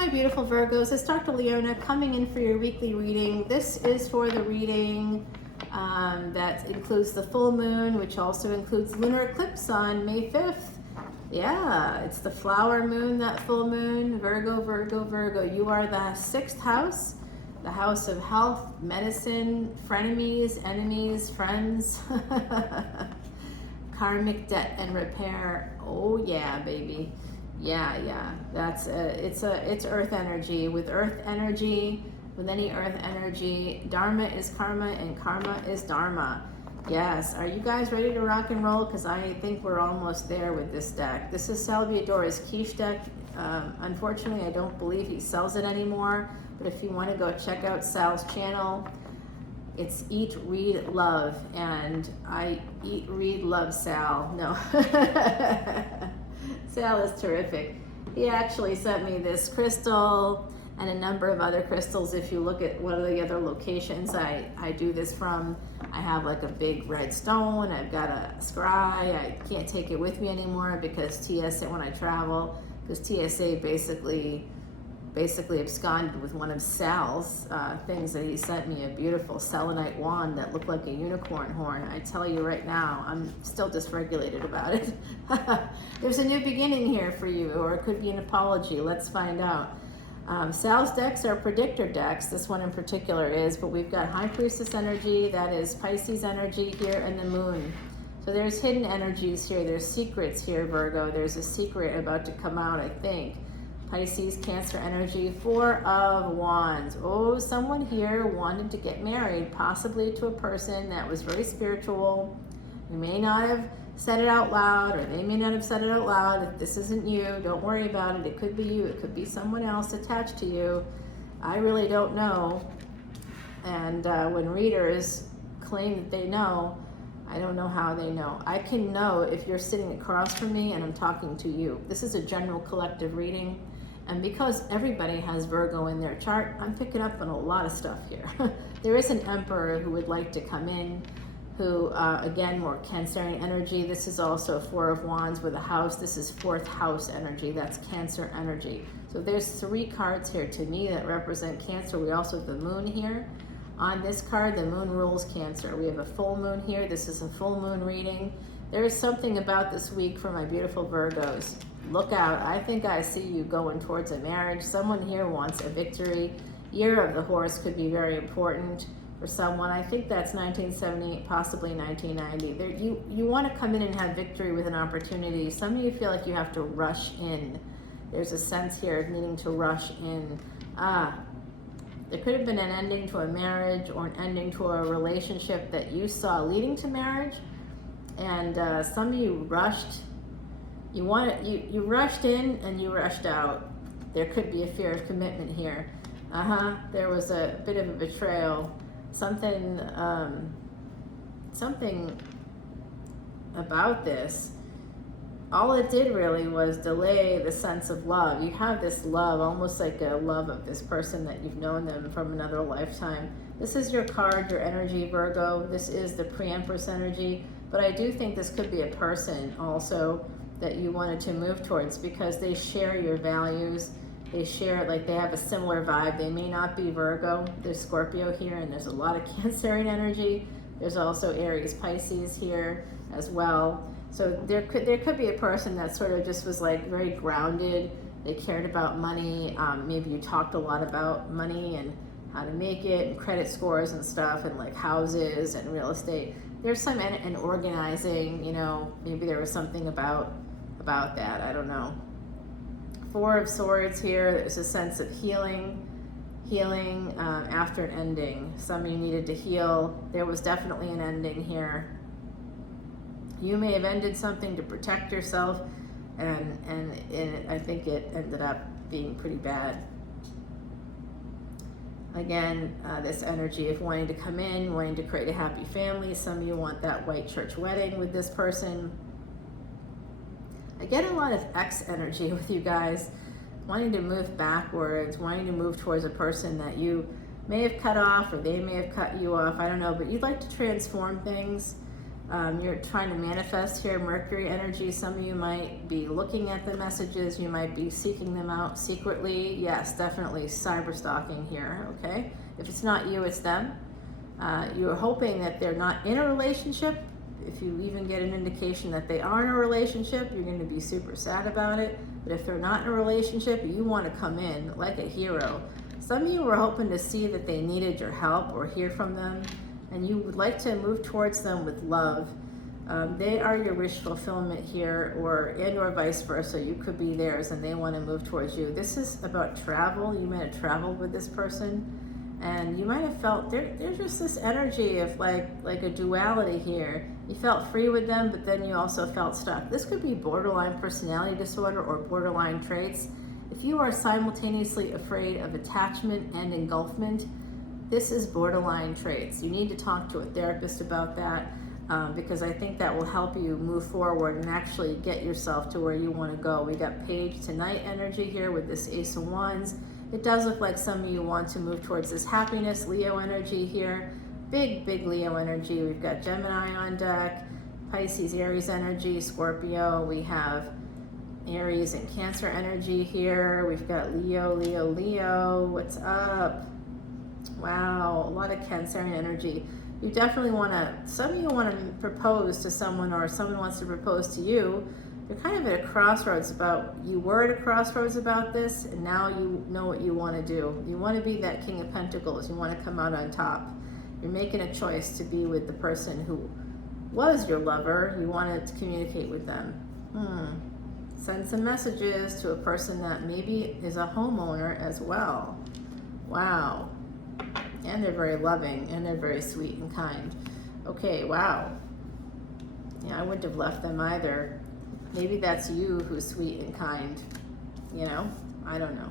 my beautiful Virgos. It's Dr. Leona coming in for your weekly reading. This is for the reading that includes the full moon, which also includes lunar eclipse on May 5th. Yeah, it's the flower moon, that full moon. Virgo, Virgo, Virgo. You are the sixth house, the house of health, medicine, frenemies, enemies, friends, karmic debt and repair. Oh yeah, baby. Yeah. That's it's earth energy. With earth energy, with any earth energy, dharma is karma and karma is dharma. Yes, are you guys ready to rock and roll? Because I think we're almost there with this deck. This is Salvador's quiche deck. Unfortunately, I don't believe he sells it anymore. But if you want to go check out Sal's channel, it's Eat, Read, Love. And I eat, read, love Sal. No. Sal is terrific. He actually sent me this crystal and a number of other crystals. If you look at one of the other locations I do this from, I have like a big red stone. I've got a scry. I can't take it with me anymore because TSA, when I travel, because TSA basically absconded with one of Sal's things that he sent me, a beautiful selenite wand that looked like a unicorn horn. I tell you right now, I'm still dysregulated about it. There's a new beginning here for you, or it could be an apology. Let's find out. Sal's decks are predictor decks. This one in particular is, but we've got High Priestess energy, that is Pisces energy here, and the moon. So there's hidden energies here. There's secrets here, Virgo. There's a secret about to come out, I think. Pisces, Cancer energy, Four of Wands. Oh, someone here wanted to get married, possibly to a person that was very spiritual. You may not have said it out loud, or they may not have said it out loud. If this isn't you, don't worry about it. It could be you. It could be someone else attached to you. I really don't know. And when readers claim that they know, I don't know how they know. I can know if you're sitting across from me and I'm talking to you. This is a general collective reading. And because everybody has Virgo in their chart, I'm picking up on a lot of stuff here. There is an emperor who would like to come in, who, again, more Cancerian energy. This is also Four of Wands with a house. This is fourth house energy. That's Cancer energy. So there's three cards here to me that represent Cancer. We also have the moon here. On this card, the moon rules Cancer. We have a full moon here. This is a full moon reading. There is something about this week for my beautiful Virgos. Look out. I think I see you going towards a marriage. Someone here wants a victory. Year of the horse could be very important for someone. I think that's 1978, possibly 1990. You want to come in and have victory with an opportunity. Some of you feel like you have to rush in. There's a sense here of needing to rush in. There could have been an ending to a marriage or an ending to a relationship that you saw leading to marriage. And some of you rushed. You rushed in and you rushed out. There could be a fear of commitment here. There was a bit of a betrayal. Something about this. All it did really was delay the sense of love. You have this love, almost like a love of this person that you've known them from another lifetime. This is your card, your energy, Virgo. This is the pre-empress energy. But I do think this could be a person also that you wanted to move towards because they share your values. They share, like they have a similar vibe. They may not be Virgo. There's Scorpio here and there's a lot of Cancerian energy. There's also Aries, Pisces here as well. So there could be a person that sort of just was like very grounded. They cared about money. Maybe you talked a lot about money and how to make it and credit scores and stuff and like houses and real estate. There's some and organizing, you know, maybe there was something about that. I don't know. Four of Swords here. There's a sense of healing after an ending. Some of you needed to heal. There was definitely an ending here. You may have ended something to protect yourself, and I think it ended up being pretty bad. Again, this energy of wanting to come in, wanting to create a happy family. Some of you want that white church wedding with this person. I get a lot of X energy with you guys, wanting to move backwards, wanting to move towards a person that you may have cut off or they may have cut you off. I don't know, but you'd like to transform things. You're trying to manifest here, Mercury energy. Some of you might be looking at the messages. You might be seeking them out secretly. Yes, definitely cyber stalking here, okay? If it's not you, it's them. You're hoping that they're not in a relationship. If you even get an indication that they are in a relationship, you're going to be super sad about it. But if they're not in a relationship, you want to come in like a hero. Some of you were hoping to see that they needed your help or hear from them, and you would like to move towards them with love. They are your wish fulfillment here, or vice versa. You could be theirs and they want to move towards you. This is about travel. You might have traveled with this person, and you might have felt there's just this energy of like a duality here. You felt free with them, but then you also felt stuck. This could be borderline personality disorder or borderline traits. If you are simultaneously afraid of attachment and engulfment, this is borderline traits. You need to talk to a therapist about that, because I think that will help you move forward and actually get yourself to where you want to go. We got page to night energy here with this Ace of Wands. It does look like some of you want to move towards this happiness. Leo energy here. Big Leo energy. We've got Gemini on deck, Pisces, Aries energy, Scorpio. We have Aries and Cancer energy here. We've got Leo. What's up? Wow, a lot of Cancerian energy. You definitely want to, some of you want to propose to someone, or someone wants to propose to you. You're kind of at a crossroads you were at a crossroads about this, and now you know what you want to do. You want to be that King of Pentacles. You want to come out on top. You're making a choice to be with the person who was your lover. You want to communicate with them. Send some messages to a person that maybe is a homeowner as well. Wow. And they're very loving, and they're very sweet and kind. Okay, wow. Yeah, I wouldn't have left them either. Maybe that's you who's sweet and kind. You know? I don't know.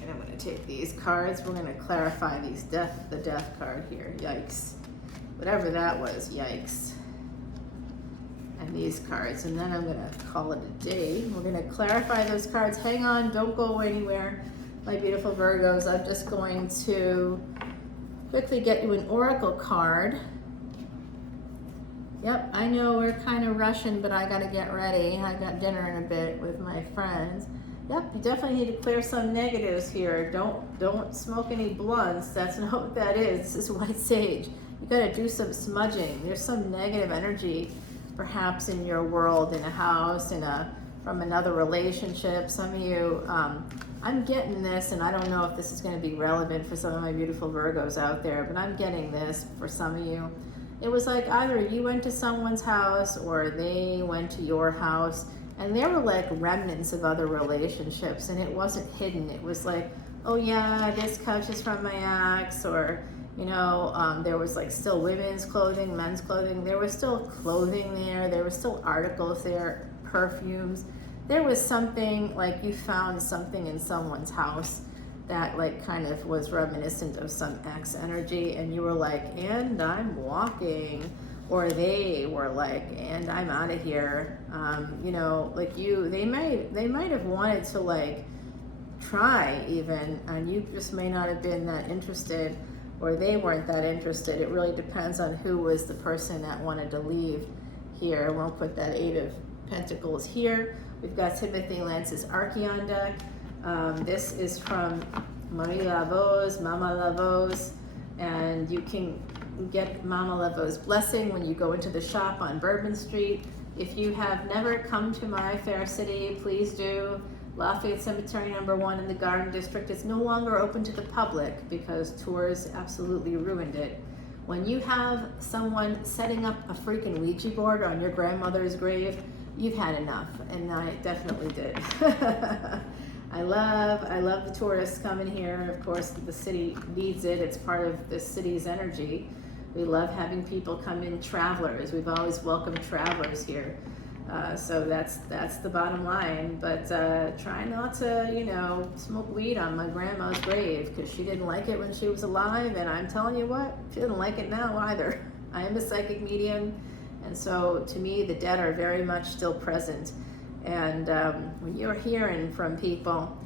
And I'm going to take these cards. We're going to clarify these the death card here. Yikes. Whatever that was, yikes. And these cards, and then I'm going to call it a day. We're going to clarify those cards. Hang on, don't go anywhere, my beautiful Virgos. I'm just going to quickly get you an oracle card. Yep, I know we're kind of rushing, but I got to get ready. I got dinner in a bit with my friends. Yep, you definitely need to clear some negatives here. Don't smoke any blunts. That's not what that is. This is white sage. You got to do some smudging. There's some negative energy perhaps in your world, in a house, from another relationship. Some of you, I'm getting this, and I don't know if this is going to be relevant for some of my beautiful Virgos out there, but I'm getting this for some of you. It was like either you went to someone's house or they went to your house, and there were like remnants of other relationships, and it wasn't hidden. It was like, oh yeah, this couch is from my ex, or you know, there was like still women's clothing, men's clothing. There was still clothing there. There were still articles there, perfumes. There was something, like you found something in someone's house that like kind of was reminiscent of some ex energy, and you were like, and I'm walking. Or they were like, and I'm out of here. You know, like they might have wanted to like try even, and you just may not have been that interested, or they weren't that interested. It really depends on who was the person that wanted to leave here. We'll put that Eight of Pentacles here. We've got Timothy Lance's Archeon deck. This is from Marie Laveau's, Mama Laveau's, and you can get Mama Laveau's blessing when you go into the shop on Bourbon Street. If you have never come to my fair city, please do. Lafayette Cemetery #1 in the Garden District is no longer open to the public because tours absolutely ruined it. When you have someone setting up a freaking Ouija board on your grandmother's grave, you've had enough, and I definitely did. I love the tourists coming here. Of course, the city needs it. It's part of the city's energy. We love having people come in, travelers. We've always welcomed travelers here. So that's the bottom line. But try not to, you know, smoke weed on my grandma's grave, because she didn't like it when she was alive, and I'm telling you what, she doesn't like it now either. I am a psychic medium, and so to me, the dead are very much still present. And when you're hearing from people,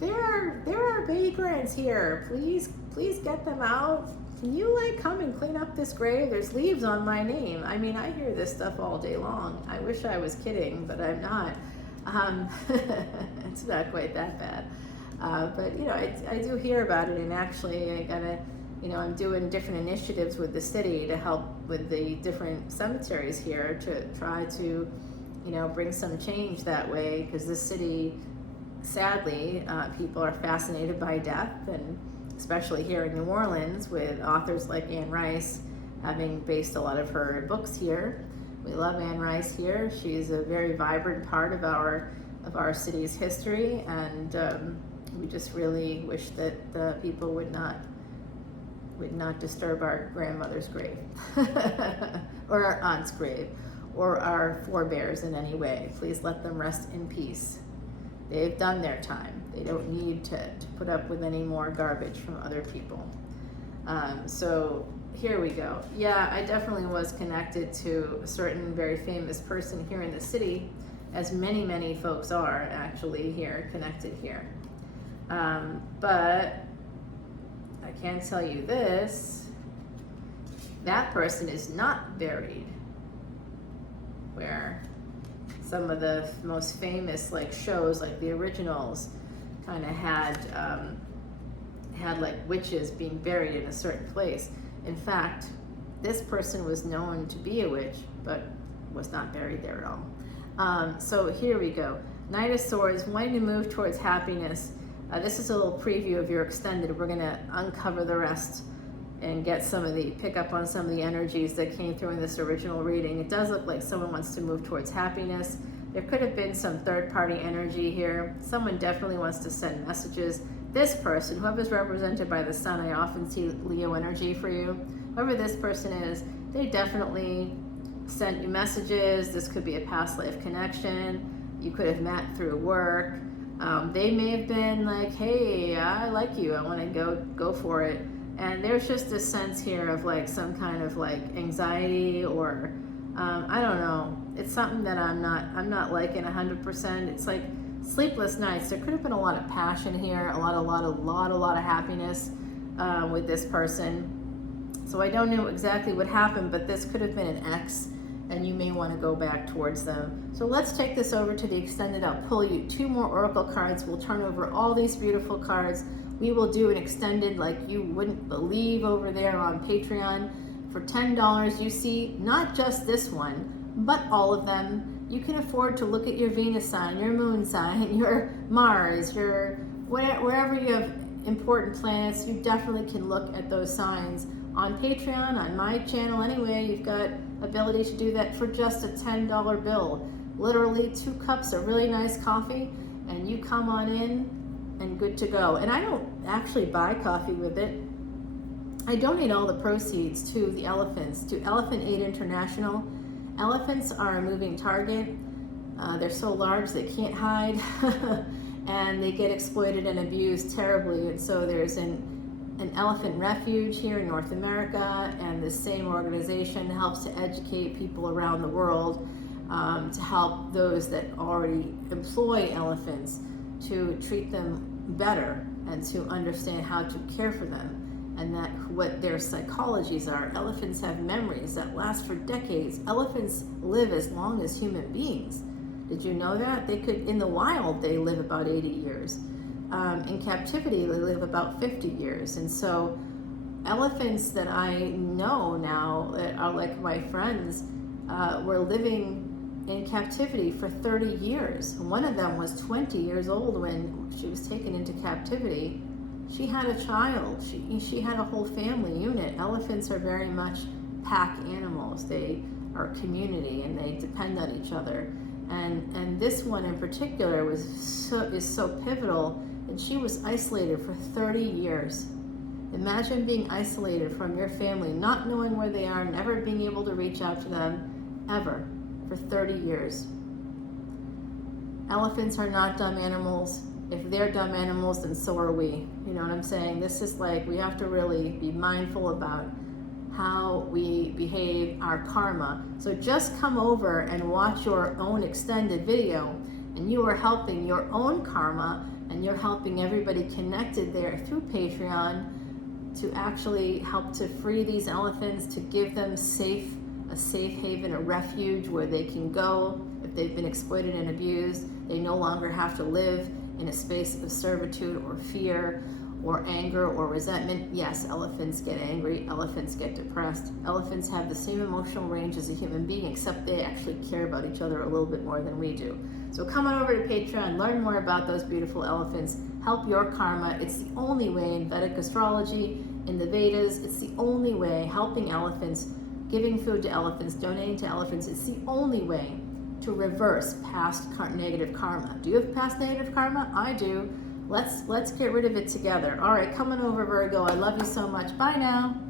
there are vagrants here. Please get them out. can you like come and clean up this grave? There's leaves on my name. I mean, I hear this stuff all day long. I wish I was kidding, but I'm not. It's not quite that bad. But you know, I do hear about it, and actually I gotta, you know, I'm doing different initiatives with the city to help with the different cemeteries here to try to, you know, bring some change that way, because this city, sadly, people are fascinated by death, and especially here in New Orleans with authors like Anne Rice having based a lot of her books here. We love Anne Rice here. She's a very vibrant part of our city's history, and we just really wish that the people would not disturb our grandmother's grave or our aunt's grave or our forebears in any way. Please let them rest in peace. They've done their time. They don't need to put up with any more garbage from other people. So here we go. Yeah, I definitely was connected to a certain very famous person here in the city, as many folks are actually here, connected here. But I can tell you this, that person is not buried where some of the most famous like shows, like the originals, kind of had like witches being buried in a certain place. In fact, this person was known to be a witch, but was not buried there at all. So here we go. Knight of Swords, wanting to move towards happiness. This is a little preview of your extended. We're gonna uncover the rest and pick up on some of the energies that came through in this original reading. It does look like someone wants to move towards happiness. There could have been some third-party energy here. Someone definitely wants to send messages. This person, whoever's represented by the sun, I often see Leo energy for you. Whoever this person is, they definitely sent you messages. This could be a past life connection. You could have met through work. They may have been like, hey, I like you, I want to go for it. And there's just a sense here of like some kind of like anxiety, or I don't know. It's something that I'm not liking 100%. It's like sleepless nights. There could have been a lot of passion here, a lot of happiness with this person. So I don't know exactly what happened, but this could have been an ex, and you may want to go back towards them. So let's take this over to the extended. I'll pull you 2 more oracle cards. We'll turn over all these beautiful cards. We will do an extended like you wouldn't believe over there on Patreon. For $10, you see not just this one, but all of them. You can afford to look at your Venus sign, your moon sign, your Mars, your wherever you have important planets. You definitely can look at those signs on Patreon, on my channel. Anyway, you've got ability to do that for just a $10 bill. Literally 2 cups of really nice coffee, and you come on in and good to go. And I don't actually buy coffee with it. I donate all the proceeds to the elephants, to Elephant Aid International. Elephants are a moving target. They're so large they can't hide, and they get exploited and abused terribly. And so there's an elephant refuge here in North America, and the same organization helps to educate people around the world to help those that already employ elephants to treat them better and to understand how to care for them, and that what their psychologies are. Elephants have memories that last for decades. Elephants live as long as human beings. Did you know that? They could, in the wild, they live about 80 years. In captivity, they live about 50 years. And so elephants that I know now that are like my friends were living in captivity for 30 years. One of them was 20 years old when she was taken into captivity. She had a child. She had a whole family unit. Elephants are very much pack animals. They are a community, and they depend on each other. And this one in particular is so pivotal. And she was isolated for 30 years. Imagine being isolated from your family, not knowing where they are, never being able to reach out to them, ever, for 30 years. Elephants are not dumb animals. If they're dumb animals, then so are we. You know what I'm saying? This is like, we have to really be mindful about how we behave, our karma. So just come over and watch your own extended video, and you are helping your own karma, and you're helping everybody connected there through Patreon to actually help to free these elephants, to give them a safe haven, a refuge where they can go if they've been exploited and abused. They no longer have to live in a space of servitude or fear or anger or resentment. Yes, elephants get angry, elephants get depressed. Elephants have the same emotional range as a human being, except they actually care about each other a little bit more than we do. So come on over to Patreon, learn more about those beautiful elephants, help your karma. It's the only way in Vedic astrology, in the Vedas, it's the only way. Helping elephants, giving food to elephants, donating to elephants, it's the only way to reverse past negative karma. Do you have past negative karma? I do. Let's get rid of it together. All right, come on over, Virgo. I love you so much. Bye now.